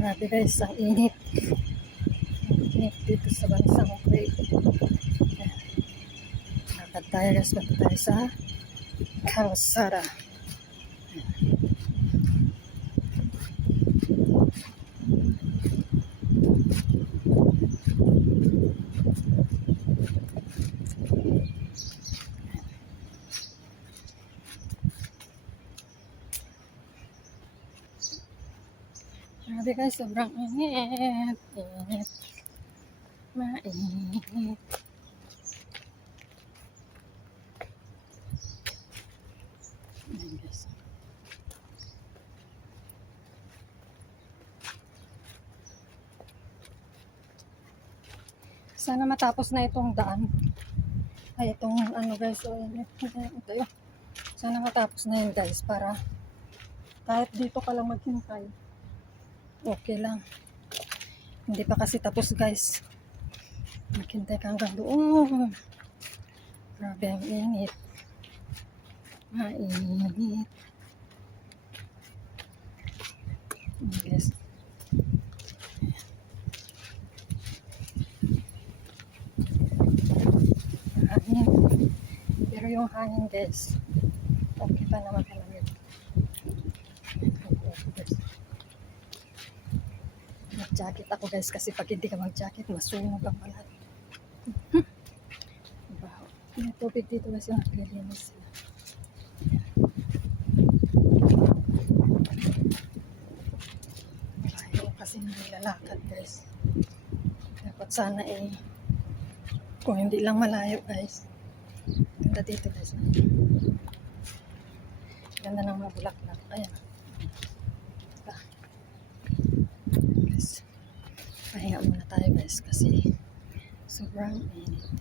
Grabe guys, ang init. Ang init dito sa bansang Kuwait. Lakad tayo guys, punta tayo sa kalsada. Grabe guys, sobrang init. Init. Mainit. Ayan guys. Sana matapos na itong daan. Ay, itong ano guys. So, ito yun. Sana matapos na yun guys para kahit dito ka lang maghintay. Okay lang. Hindi pa kasi tapos guys. Maghintay ka hanggang doon. Grabe ang init. Mainit. Guys. Hangin. Pero yung hangin guys, okay pa naman malamig. Mag-jacket ako guys kasi pag hindi ka mag-jacket, masunog ang balat. Baho. May tubig dito kasi naglilinis sila. Ayaw kasi nilalakad guys. Dapat sana kung hindi lang malayo guys. Ganda dito guys. Ganda ng mga bulaklak. Ayan. Guys, pahinga muna tayo guys kasi sobrang init.